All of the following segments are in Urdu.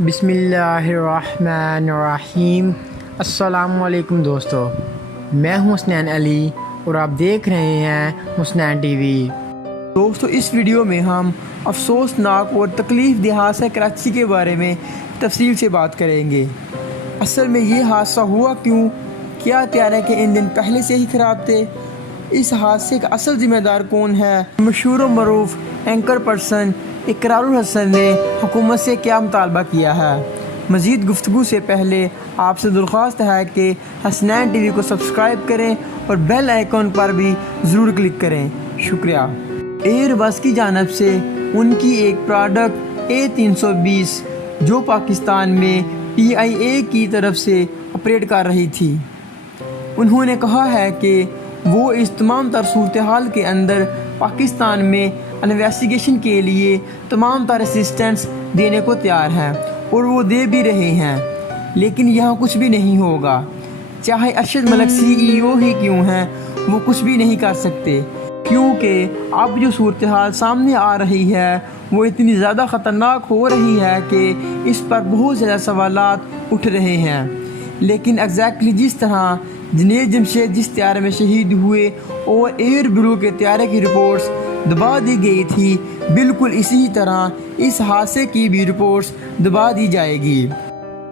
بسم اللہ الرحمن الرحیم۔ السلام علیکم دوستو، میں ہوں حسنین علی اور آپ دیکھ رہے ہیں حسنین ٹی وی۔ دوستو، اس ویڈیو میں ہم افسوسناک اور تکلیف دہ حادثہ کراچی کے بارے میں تفصیل سے بات کریں گے۔ اصل میں یہ حادثہ ہوا کیوں؟ کیا طیارے کے انجن پہلے سے ہی خراب تھے؟ اس حادثے کا اصل ذمہ دار کون ہے؟ مشہور و معروف اینکر پرسن اقرار الحسن نے حکومت سے کیا مطالبہ کیا ہے؟ مزید گفتگو سے پہلے آپ سے درخواست ہے کہ حسنین ٹی وی کو سبسکرائب کریں اور بیل آئیکن پر بھی ضرور کلک کریں۔ شکریہ۔ ایئر بس کی جانب سے ان کی ایک پروڈکٹ A320 جو پاکستان میں PIA کی طرف سے آپریٹ کر رہی تھی، انہوں نے کہا ہے کہ وہ اس تمام تر صورتحال کے اندر پاکستان میں انویسٹیگیشن کے لیے تمام تر اسسٹنس دینے کو تیار ہیں اور وہ دے بھی رہے ہیں، لیکن یہاں کچھ بھی نہیں ہوگا۔ چاہے ارشد ملک CEO ہی کیوں ہیں، وہ کچھ بھی نہیں کر سکتے، کیونکہ اب جو صورتحال سامنے آ رہی ہے وہ اتنی زیادہ خطرناک ہو رہی ہے کہ اس پر بہت زیادہ سوالات اٹھ رہے ہیں۔ لیکن ایگزیکٹلی جس طرح جنید جمشید جس طیارے میں شہید ہوئے اور ایئر بلو کے طیارے کی رپورٹس دبا دی گئی تھی، بالکل اسی طرح اس حادثے کی بھی رپورٹس دبا دی جائے گی۔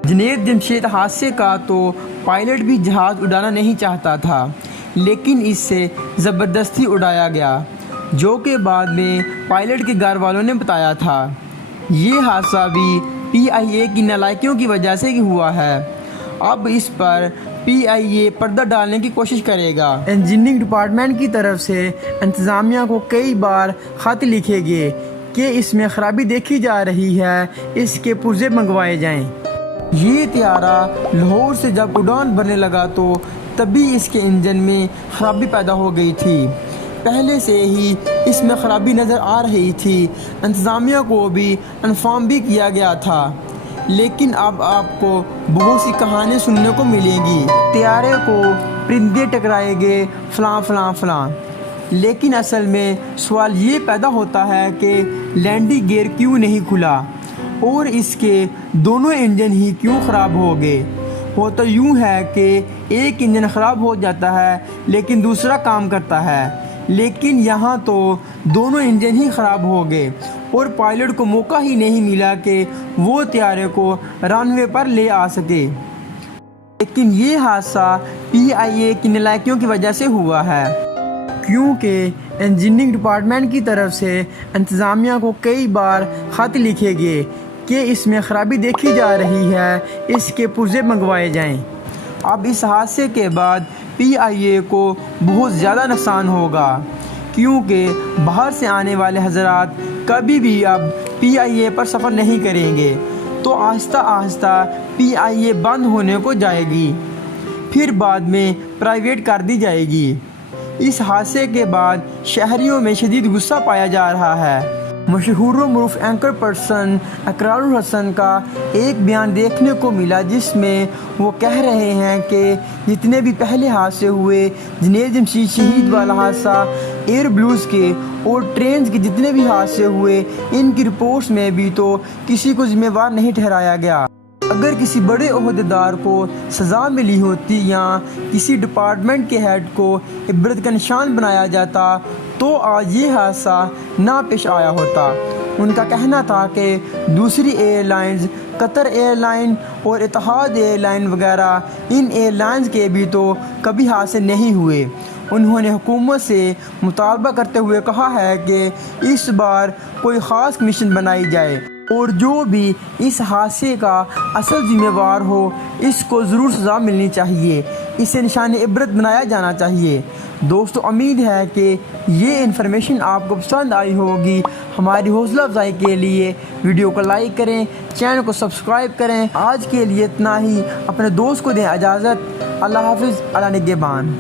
جنید جمشید حادثے کا تو پائلٹ بھی جہاز اڑانا نہیں چاہتا تھا، لیکن اس سے زبردستی اڑایا گیا، جو کہ بعد میں پائلٹ کے گھر والوں نے بتایا تھا۔ یہ حادثہ بھی PIA کی نالائکیوں کی وجہ سے ہوا ہے۔ اب اس پر PIA پردہ ڈالنے کی کوشش کرے گا۔ انجینئرنگ ڈپارٹمنٹ کی طرف سے انتظامیہ کو کئی بار خط لکھے گئے کہ اس میں خرابی دیکھی جا رہی ہے، اس کے پرزے منگوائے جائیں۔ یہ طیارہ لاہور سے جب اڑان بھرنے لگا تو تبھی اس کے انجن میں خرابی پیدا ہو گئی تھی۔ پہلے سے ہی اس میں خرابی نظر آ رہی تھی، انتظامیہ کو بھی انفارم بھی کیا گیا تھا، لیکن اب آپ کو بہت سی کہانیاں سننے کو ملیں گی۔ طیارے کو پرندے ٹکرائے گئے، فلاں فلاں فلاں، لیکن اصل میں سوال یہ پیدا ہوتا ہے کہ لینڈنگ گیئر کیوں نہیں کھلا اور اس کے دونوں انجن ہی کیوں خراب ہو گئے؟ وہ تو یوں ہے کہ ایک انجن خراب ہو جاتا ہے لیکن دوسرا کام کرتا ہے، لیکن یہاں تو دونوں انجن ہی خراب ہو گئے اور پائلٹ کو موقع ہی نہیں ملا کہ وہ طیارے کو رن وے پر لے آ سکے۔ لیکن یہ حادثہ PIA کی نالائکیوں کی وجہ سے ہوا ہے، کیونکہ انجینئرنگ ڈپارٹمنٹ کی طرف سے انتظامیہ کو کئی بار خط لکھے گئے کہ اس میں خرابی دیکھی جا رہی ہے، اس کے پرزے منگوائے جائیں۔ اب اس حادثے کے بعد PIA کو بہت زیادہ نقصان ہوگا، کیونکہ باہر سے آنے والے حضرات کبھی بھی اب PIA پر سفر نہیں کریں گے، تو آہستہ آہستہ PIA بند ہونے کو جائے گی، پھر بعد میں پرائیویٹ کر دی جائے گی۔ اس حادثے کے بعد شہریوں میں شدید غصہ پایا جا رہا ہے۔ مشہور و معروف اینکر پرسن اقرار الحسن کا ایک بیان دیکھنے کو ملا، جس میں وہ کہہ رہے ہیں کہ جتنے بھی پہلے حادثے ہوئے، جنید جمشید شہید والا حادثہ، ایئر بلوز کے اور ٹرینز کے جتنے بھی حادثے ہوئے، ان کی رپورٹس میں بھی تو کسی کو ذمہ دار نہیں ٹھہرایا گیا۔ اگر کسی بڑے عہدیدار کو سزا ملی ہوتی یا کسی ڈپارٹمنٹ کے ہیڈ کو عبرت کا نشان بنایا جاتا تو آج یہ حادثہ نہ پیش آیا ہوتا۔ ان کا کہنا تھا کہ دوسری ایئر لائنز، قطر ایئر لائن اور اتحاد ایئر لائن وغیرہ، ان ایئر لائنز کے بھی تو کبھی حادثے نہیں ہوئے۔ انہوں نے حکومت سے مطالبہ کرتے ہوئے کہا ہے کہ اس بار کوئی خاص کمیشن بنائی جائے اور جو بھی اس حادثے کا اصل ذمہ دار ہو، اس کو ضرور سزا ملنی چاہیے، اسے نشان عبرت بنایا جانا چاہیے۔ دوستو، امید ہے کہ یہ انفارمیشن آپ کو پسند آئی ہوگی۔ ہماری حوصلہ افزائی کے لیے ویڈیو کو لائک کریں، چینل کو سبسکرائب کریں۔ آج کے لیے اتنا ہی، اپنے دوست کو دیں اجازت۔ اللہ حافظ، اللہ نگہبان۔